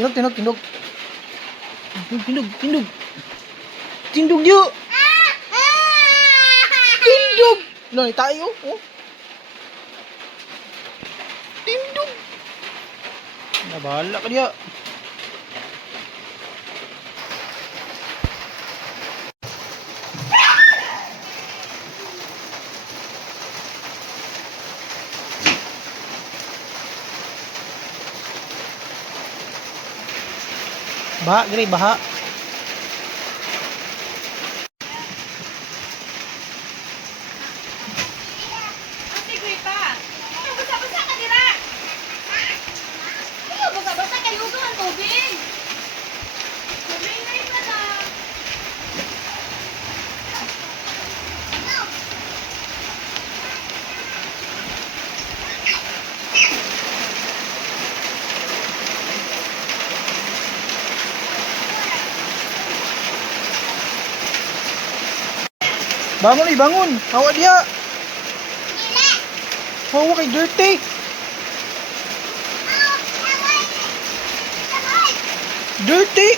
Tindog. Tindog yun. Tindog. No, tayo. Oh. Tindog. Nabahala ka diya. Baha, gini, baha. Bangun, bangun. Hawa dia. Hawa kay dirty. Dirty.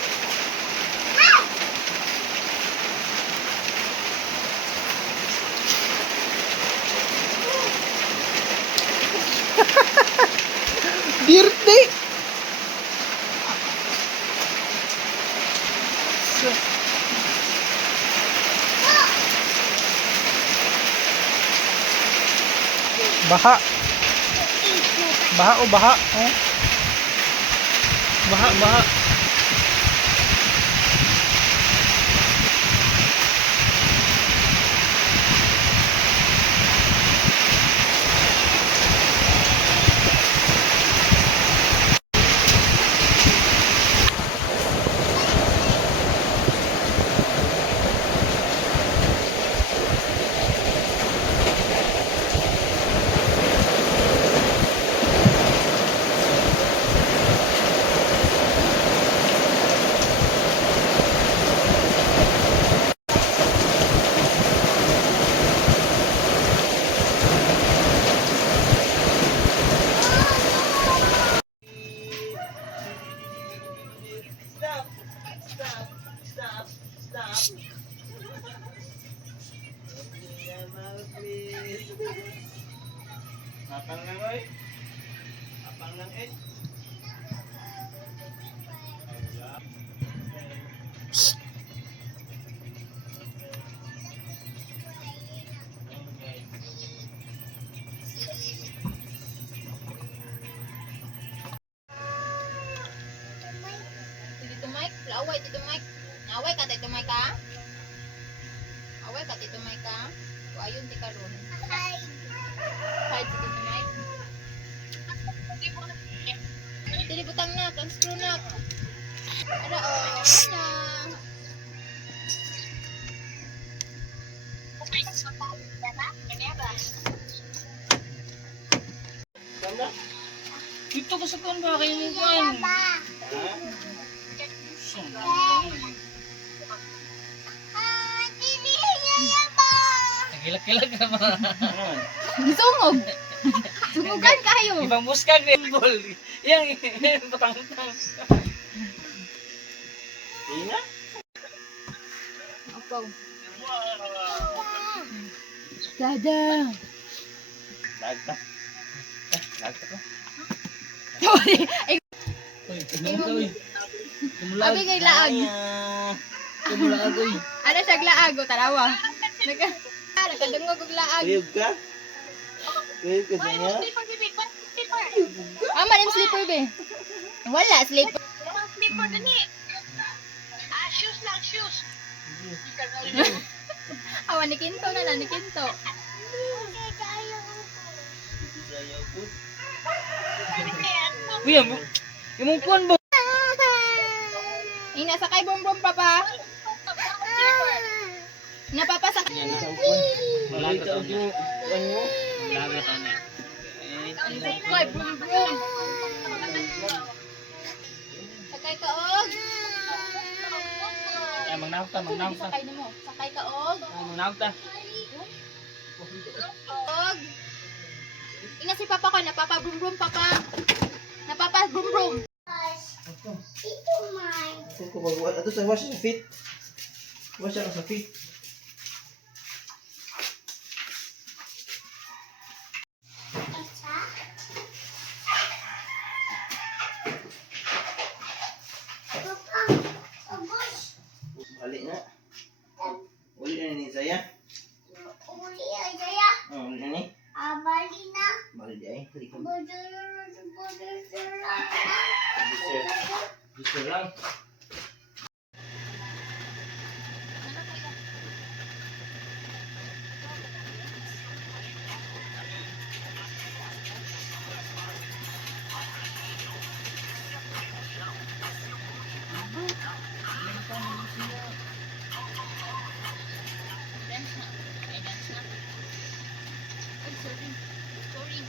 Dirty. Baha. Baha oh, baha. Oh. Baha. Apang lang oy. Apang lang eh. Dito Mike, laway dito Mike. Naway ka dito Mike ka? Away ka dito Mike ka? O ayun di karon. Hi dito Mike. Dili butang na, screw na. Ala oh, ana. Dito ko sa kuan ba kayo mo kuan? Nagilak-kilak ka ba? Sumog. Sumugan kayo. Ibang muskan rin bol. Yang patang-patang. Ina? Ako. Dada. Lagta. Lagta ko. Uy, tumula uy. Tumula. Abi kay laag. Tumula uy. Ano siya laag o tarawa. Nakadungog og laag. Uyog ka? Uyog ka sa niya? Ama ning slipper be. Wala slipper. Slipper na ni. Shoes lang, shoes. Awan ni Kinto na ni Kinto. Uy, imong kuan ba? Ina sakay bom papa. Napapasak. Malagta og yung kuan mo. Malagta ni. Sakay bom. Sakay ka og. Ay magnawta. Sakay nimo. Sakay ka og. Magnawta. Og. Ingat si papa ko napapa brum papa. Napapa brum. Ito. Ito, Mike. Ito ko magawa. Ito sa wash sa feet. Wash siya sa feet. Asa? Papa, ubos. Balik na. Uli na ni Zaya. Uli aja ya. Oh, uli na ni. Abali na. Balik di ay. Balik ka. Gusto lang. Dance na. Ay, dance na. Ay, sorry. Sorry.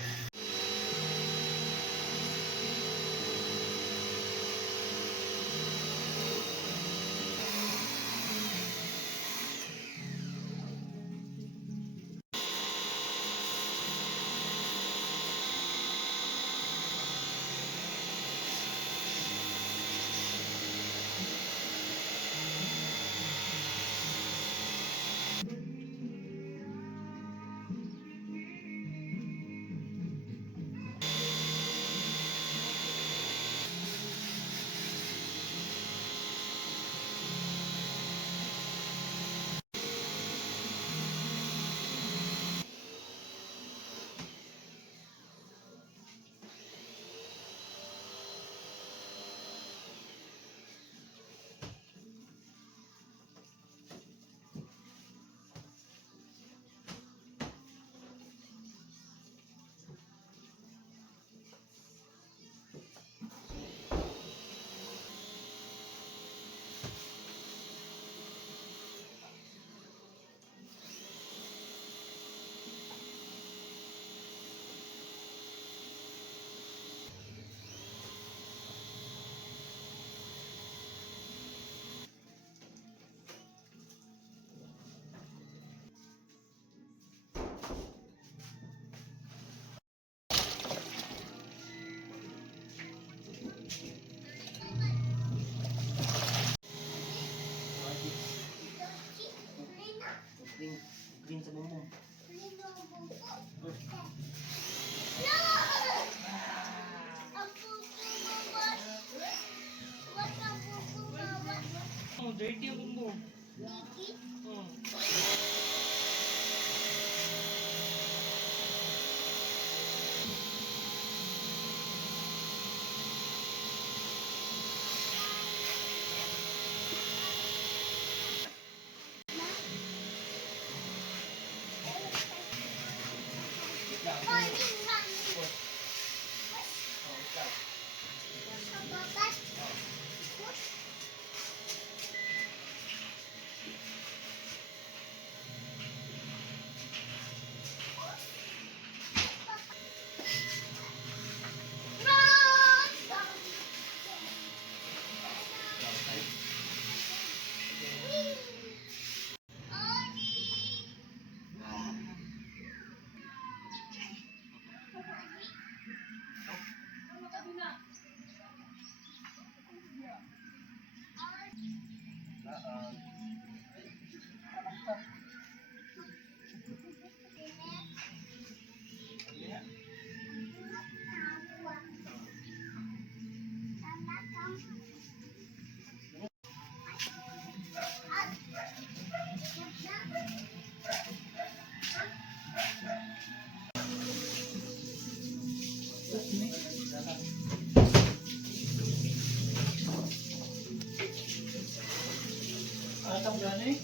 Clean. Clean sa bumbong. Oh, dirty ang bumbong. Oh. Atang gani?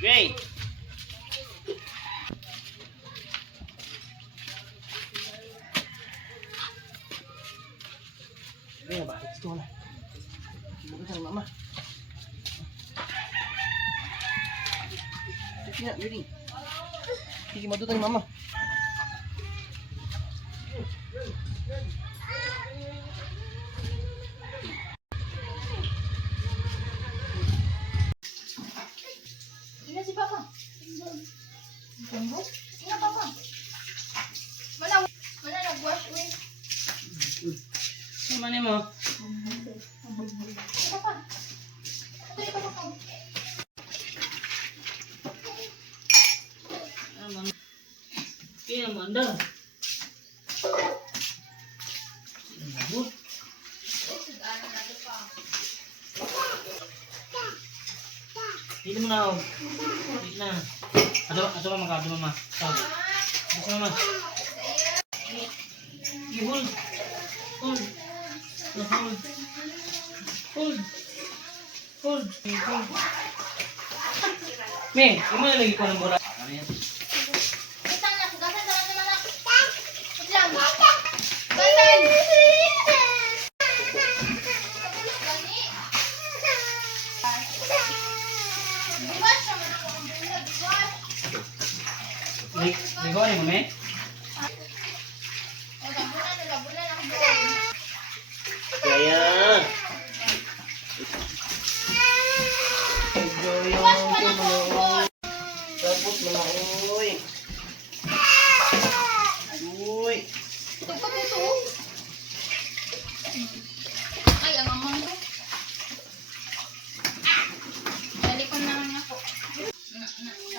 Great. Ini na ba? Gusto ko na. Subukan sa mama. Sige na, ready. Sige, madutan ni mama. Ina si Papa. Ganggo? Ina Papa. Wala nag-wash with. Sama ni mo. Papa. Ito yung Papa ko. Kaya mandal. Labot. Ano na ito pa? Hindi mo na ako. Hindi na. Ato mama ka, ato mama. Ato mama. Hold. Hold. Hold. Hold. Hold. Hold. Me, imo na lagi ko ng bola. Ano yan? Gasan na, gasan na naman. Wait lang. Gasan. Diwas naman ako. Diwas. Ligo ni mo, me? O, labunan ang buwan. Kaya. Diwas pa na ko ang buwan. Sabot mo na, uy. Uy. Ito pa ito. Ay, ang amang to. Dalikon naman ako.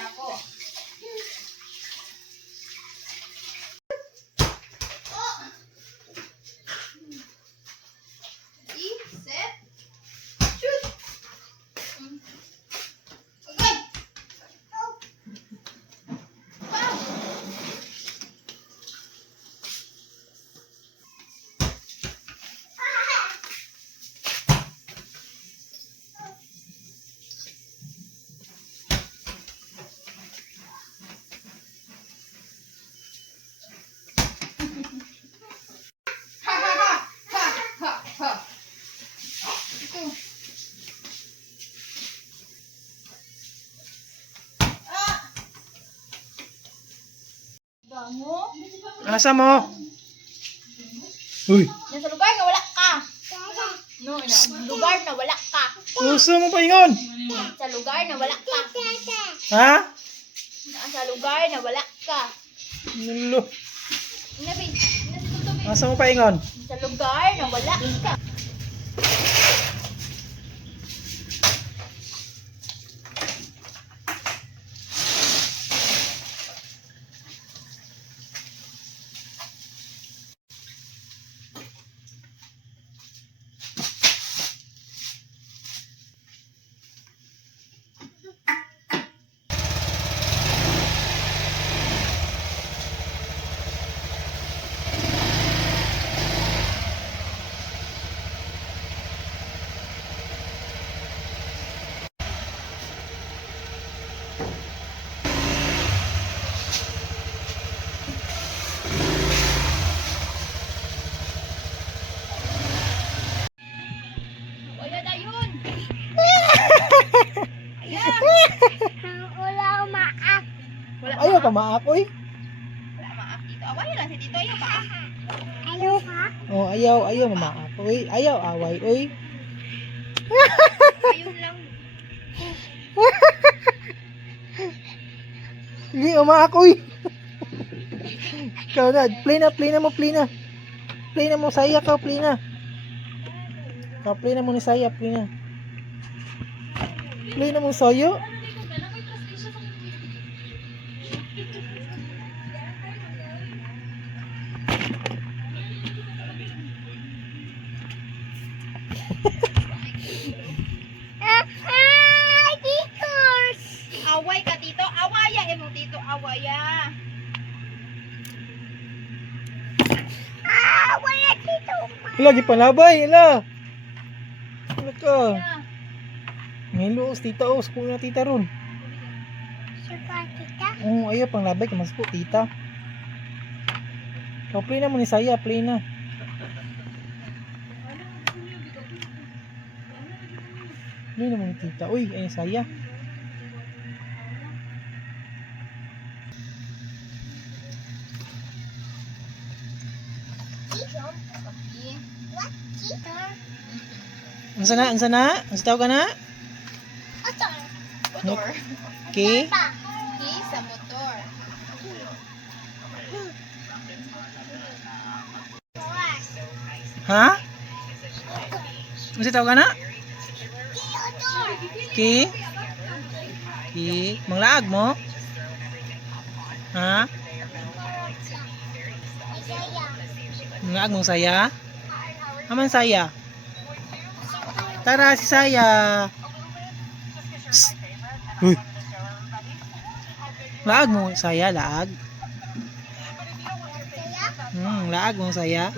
Ako. Set. Shoot. Okay. Wow. Ha ha ha ha ha ha. Ito. Ah. Bango. Asa mo? Uy. Nasa lugar na wala ka. No, lugar na wala ka. Gusto mo pa ingon? Sa lugar na wala ka. Ha? Sa lugar na wala ka. Nulo. Nabi, nasa Asa mo pa ingon? sa lugar na wala ka. Wala na yun. Ayan. Wala umaak. Wala Ayaw ka maakoy. Wala maak dito. Awayan lang si Tito. Ayaw pa. Ay, Oh, ayaw mama. Uy, ayaw away, uy. Ayun lang. Hindi, umaak, uy. Ikaw na, play na mo, play na. Play na mo, saya ka, play na. Play na mo ni saya, play na. Play na mo, saya. Titos. Away ka tito. Awaya mo tito. Awaya. Wala tito. Lagi panabay, ala. Ano ka? Yeah. Ngayon, tita, oh, school na tita ron. Suka tita. Oh, ayaw, panglabay ka, mas po, tita. Ikaw, play na mo ni saya, play na. Play na mo ni tita. Uy, ay saya. Okay. What tito? Ansa na? Ansa tawag ka na? Otor. Motor. Okay. Pa. Okay, sa motor. Ha? Ansa tawag ka na? Otor. Okay. Okay. Manglaag mo? Ha? Isaya. Manglaag mong saya? Aman saya? Tara, si saya. Psst. Uy. Laag mo saya, laag. Laag mo saya.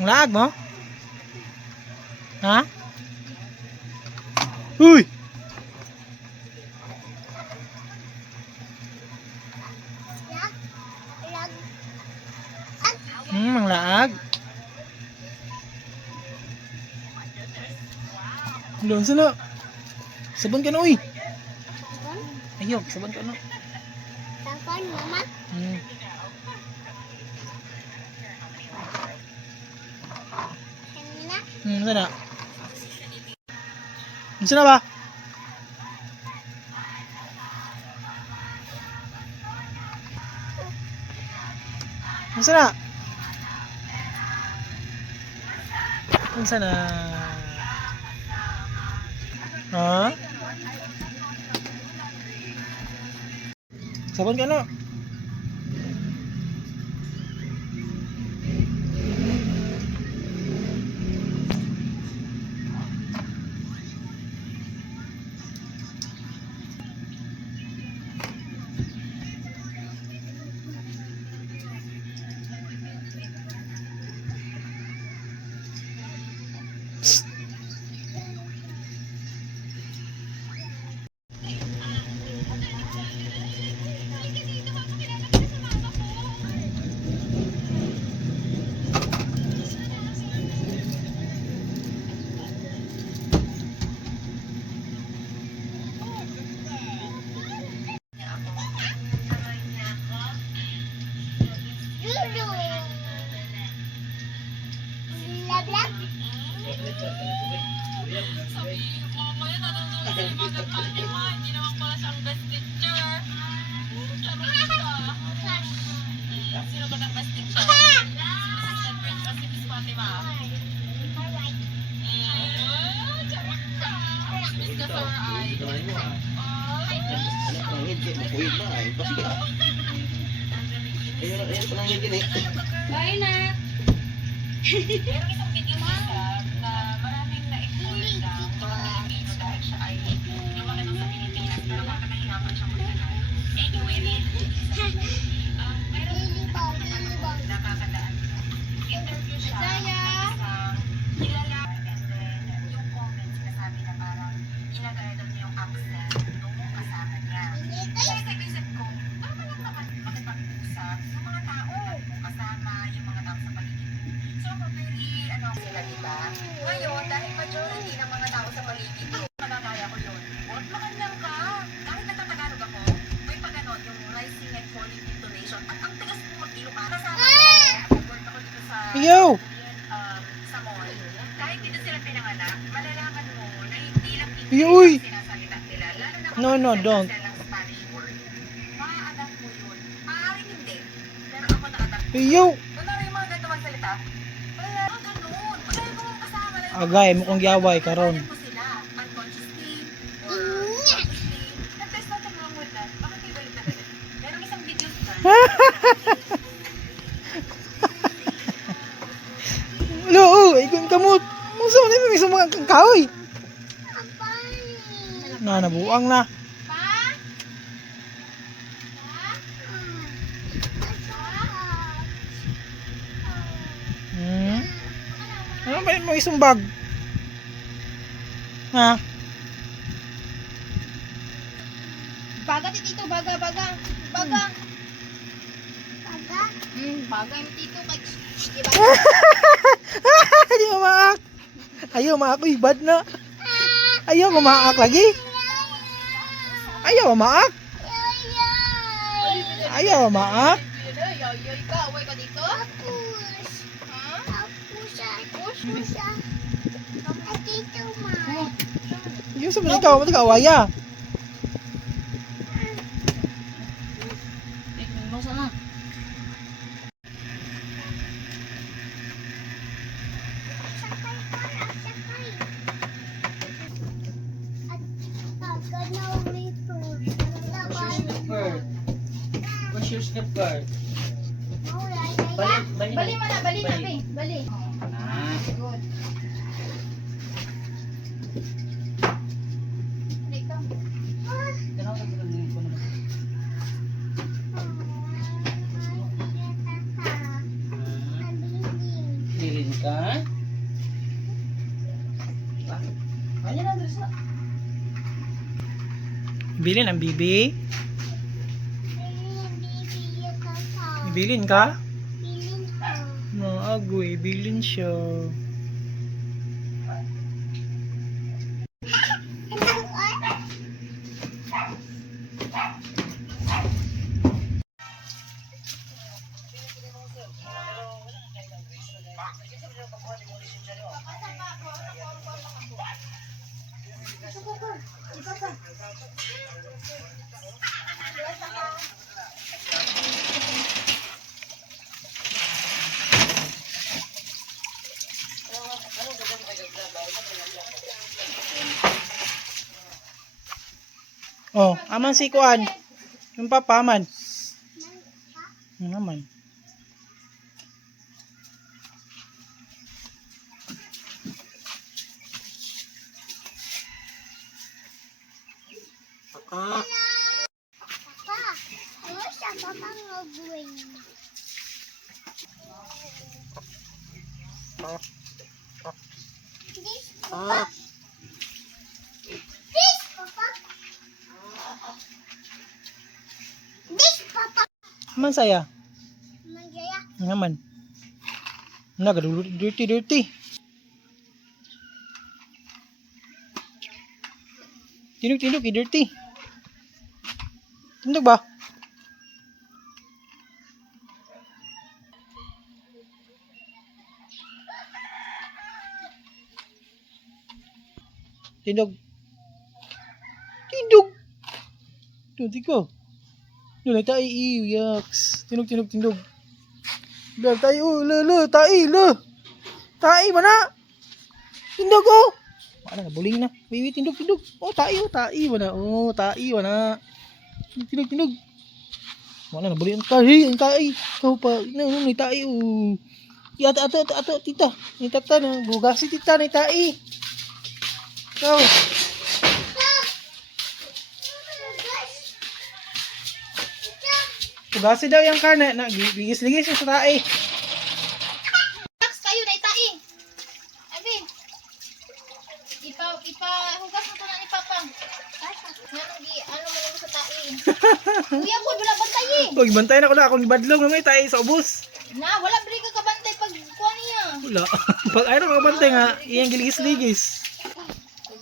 Laag mo? Ha? Uy! Lag. Manglaag. Doon sila. Sabon ka na, uy. Ayok, sabon ka na. Tapon mama. Sana. Sana. Sana ba? Sana. Sana. Ha? Sabon ka na. Dudu. Lag lag. Bye na. Meron isang video na maraming na-exploit ng Pilipino dahil siya ay lumaki sa Pilipinas pero bakit nahihirapan siyang mag-Tagalog. Anyway, mayroon nakakadaan. Interview siya ng isang kilala and then yung comments sinasabi na parang ginagaya daw niya yung accent nung kasama niya. Isip ko, tama lang naman makipag-usap sa mga tao kasama yung mga tao sa paligid. So, very, sila, diba? Ngayon, dahil majority ng mga tao sa paligid, magagaya ko yun. Huwag magandang ka, Yo! sa mall, kahit dito sila pinanganak, malalaman mo na hindi lang Yo, uy! sinasalita nila. Lalo na No, no, don't. sila ng Spanish word. Ma-adapt mo yun. Maaaring hindi. Pero ako na-adapt. Yo! Kunwari yung mga ganito magsalita, wala, ganun. Wala kong kasama na Agay, mukhang giyaway karon. mo sila, unconsciously, or consciously. Nag-test natin mga word na, bakit kayo galit na galit? Merong isang video sa Lo, oh, ikon kamot. Musa na yung isang mga kahoy. Na, nabuang na. Pa? Hmm? Ano ba yung mga isang bag? Ha? Baga tito, baga. Baga. Baga yung tito kay diba? Hindi maak. Ayaw maak. Uy, bad na. Ayaw maak lagi. Ayaw maak. Ayaw maak. Yoy ka, away ka dito? Ha? Yung sa ikaw, mati ka awaya. Masa na. Where's your slipper? Bali Bali mo na, bali na, be. Bali. Ah. Good. Bali ka. Ganun ka ganun ko naman. Lilin ka? Kanya na dress na. Bilin ang bibi. Bilin ka? Maagoy, bilin siya. Oh, aman si Kuan. Yung papa aman. Aman. Aman saya. Aman. Naga dirty. Tindog dirty. Tindog ba? Tindog. Tuti ko. Nulay tayo yaks. Tindog. Lag tayo, tayo. Tai ba na? Tindog ko. Mana na buling na. Baby tindog. Oh, tayo ba na? Oh, tayo ba na? Tindog. Mana na buling ang tai. Kau pa, ni tai. Ya ato tita. Ni tata na gugasi tita ni tai. Kau. Gugasi daw yung karne na ligis-ligis sa tae. Tax kayo na itai. Abi. Hugas mo to na ni Papa. Ano mo sa tai. Kuya ko, wala bantay eh. Huwag bantay na ko na akong ibadlong na may tae sa ubos. Na, wala bri ka kabantay pag kuha niya. Wala. Pag ayaw ka bantay nga, iyang giligis-ligis.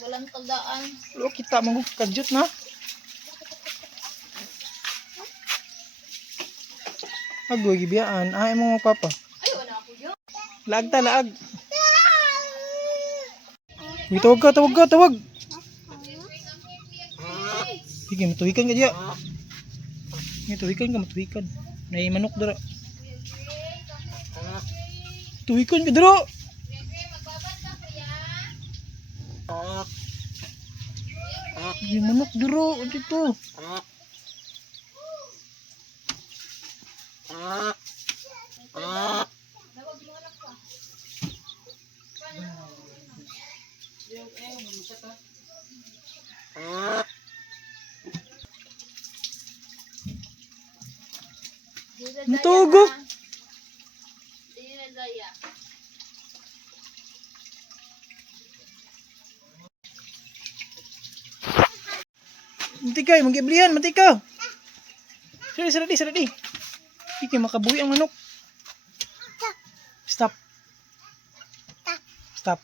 Walang taldaan. Lo kita magkadyot na. Agoy gibiyaan, ay mo mga papa. Ay, wala ako yun. Laag ta, laag. Uy, tawag ka, tawag ka, tawag. Sige, matuhikan ka diya. Matuhikan ka, matuhikan. May manok dara. Tuhikan ka dara. May manok dara, dito. Natugok. Dili na Zaya. Mantika, magiblihan, mantika. Saradi, saradi. Hindi makabuhi ang manok. Stop. Stop.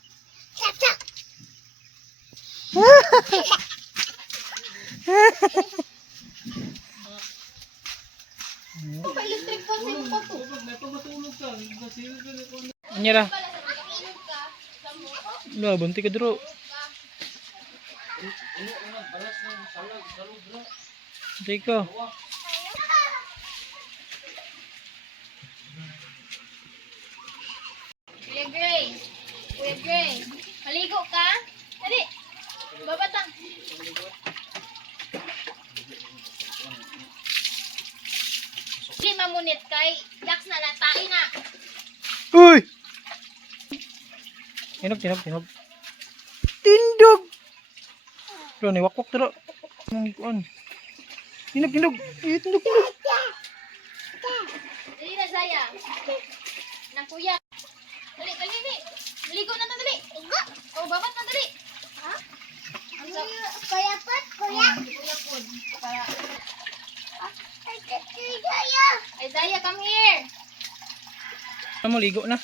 Pa-electric fan sa imong koto. Anya ra. Pala sa matulog ka. Sa mo. Lah, banti ka diro. Mantika. Kuya Gray. Kuya Gray. Maligo ka? Dali. Babatang. Di mamunit kay Dax na natain na. Uy! Tinog, tinog, tinog. Tindog! Bro, ni wakwak dira. Nang kuan. Tinog, tinog. Eh, tindog, tindog. Dali na Zaya. Nang kuya. Dali, dali, dali. Maligo na na dali. Oh, babat na dali. Ha? Ang sa Kuya pot, kuya. kuya pod. Para Ay, kaya. Ay Zaya, come here. Ano mo, ligo na.